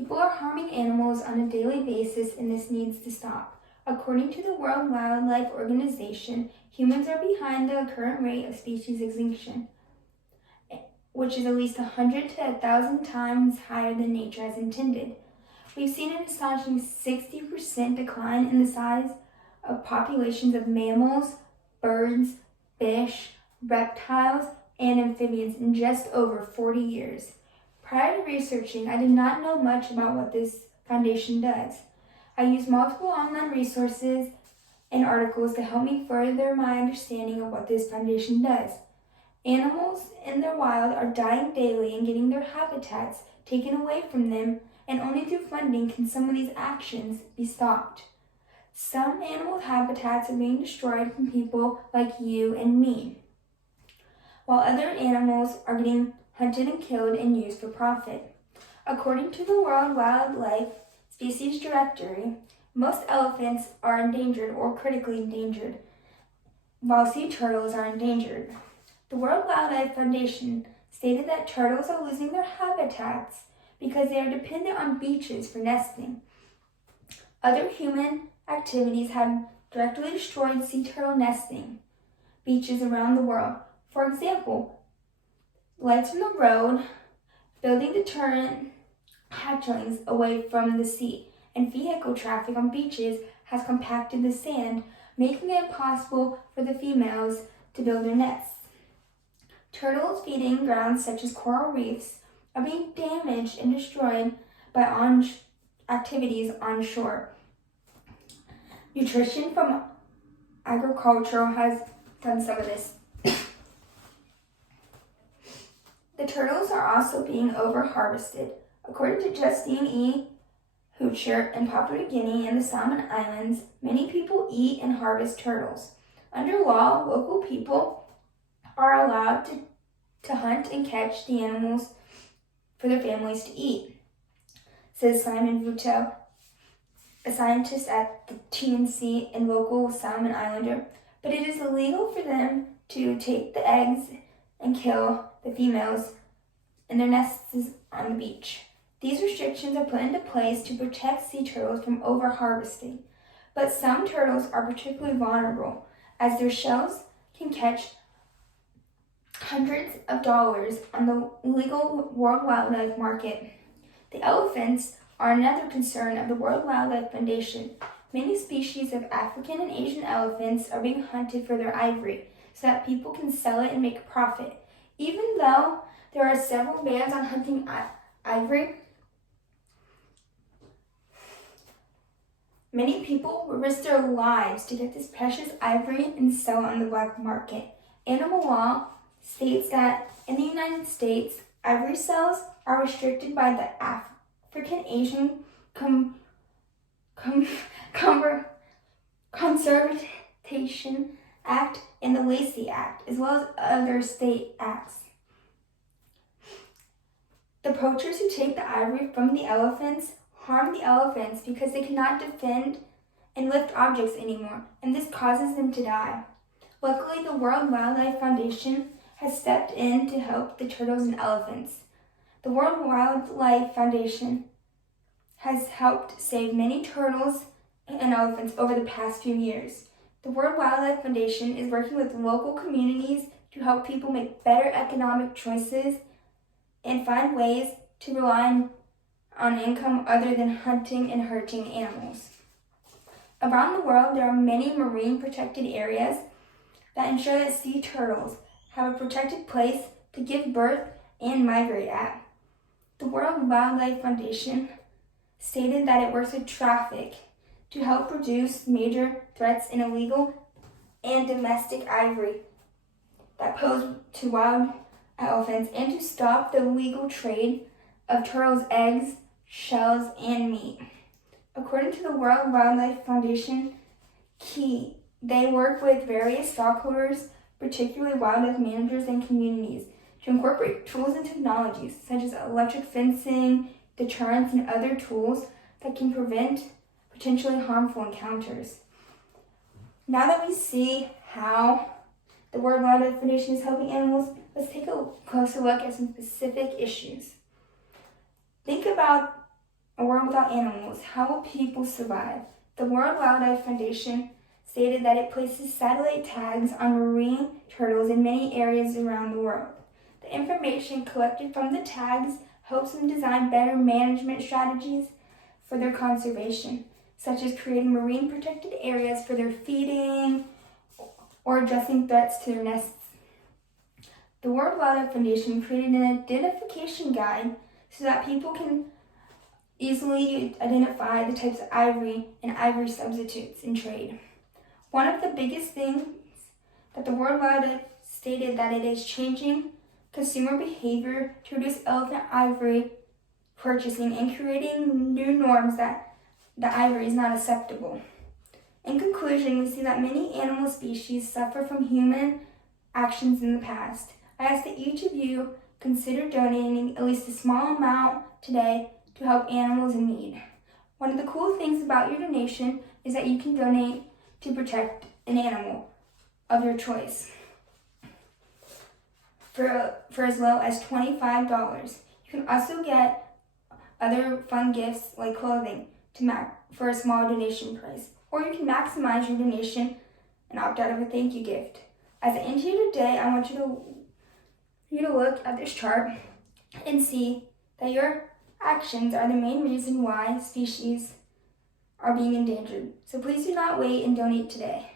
People are harming animals on a daily basis, and this needs to stop. According to the World Wildlife Organization, humans are behind the current rate of species extinction, which is at least 100 to 1,000 times higher than nature has intended. We've seen an astonishing 60% decline in the size of populations of mammals, birds, fish, reptiles, and amphibians in just over 40 years. Prior to researching, I did not know much about what this foundation does. I used multiple online resources and articles to help me further my understanding of what this foundation does. Animals in the wild are dying daily and getting their habitats taken away from them, and only through funding can some of these actions be stopped. Some animal habitats are being destroyed from people like you and me, while other animals are getting hunted and killed and used for profit. According to the World Wildlife Species Directory, most elephants are endangered or critically endangered, while sea turtles are endangered. The World Wildlife Foundation stated that turtles are losing their habitats because they are dependent on beaches for nesting. Other human activities have directly destroyed sea turtle nesting beaches around the world. For example, lights from the road, building deterrent hatchlings away from the sea, and vehicle traffic on beaches has compacted the sand, making it impossible for the females to build their nests. Turtles feeding grounds such as coral reefs are being damaged and destroyed by activities on shore. Nutrition from agriculture has done some of this. The turtles are also being over-harvested. According to Justine E. Hochert in Papua New Guinea and the Solomon Islands, many people eat and harvest turtles. Under law, local people are allowed to hunt and catch the animals for their families to eat, says Simon Vutel, a scientist at the TNC and local Solomon Islander. But it is illegal for them to take the eggs and kill the females in their nests on the beach. These restrictions are put into place to protect sea turtles from over-harvesting. But some turtles are particularly vulnerable, as their shells can catch hundreds of dollars on the illegal World Wildlife Market. The elephants are another concern of the World Wildlife Foundation. Many species of African and Asian elephants are being hunted for their ivory so that people can sell it and make a profit. Even though there are several bans on hunting ivory, many people will risk their lives to get this precious ivory and sell it on the black market. Animal law states that in the United States, ivory sales are restricted by the African Asian Conservation Act and the Lacey Act, as well as other state acts. The poachers who take the ivory from the elephants harm the elephants because they cannot defend and lift objects anymore, and this causes them to die. Luckily, the World Wildlife Foundation has stepped in to help the turtles and elephants. The World Wildlife Foundation has helped save many turtles and elephants over the past few years. The World Wildlife Foundation is working with local communities to help people make better economic choices and find ways to rely on income other than hunting and hurting animals. Around the world, there are many marine protected areas that ensure that sea turtles have a protected place to give birth and migrate at. The World Wildlife Foundation stated that it works with traffic to help reduce major threats in illegal and domestic ivory that pose to wild elephants and to stop the illegal trade of turtles' eggs, shells, and meat. According to the World Wildlife Foundation, they work with various stockholders, particularly wildlife managers and communities, to incorporate tools and technologies such as electric fencing, deterrence, and other tools that can prevent potentially harmful encounters. Now that we see how the World Wildlife Foundation is helping animals, let's take a closer look at some specific issues. Think about A world without animals. How will people survive? The World Wildlife Foundation stated that it places satellite tags on marine turtles in many areas around the world. The information collected from the tags helps them design better management strategies for their conservation, such as creating marine protected areas for their feeding or addressing threats to their nests. The World Wildlife Foundation created an identification guide so that people can easily identify the types of ivory and ivory substitutes in trade. One of the biggest things that the World Wildlife stated that it is changing consumer behavior to reduce elephant ivory purchasing and creating new norms that the ivory is not acceptable. In conclusion, we see that many animal species suffer from human actions in the past. I ask that each of you consider donating at least a small amount today to help animals in need. One of the cool things about your donation is that you can donate to protect an animal of your choice for as low as $25. You can also get other fun gifts like clothing for a small donation price. Or you can maximize your donation and opt out of a thank you gift. As I end here today, I want you to look at this chart and see that your actions are the main reason why species are being endangered. So please do not wait and donate today.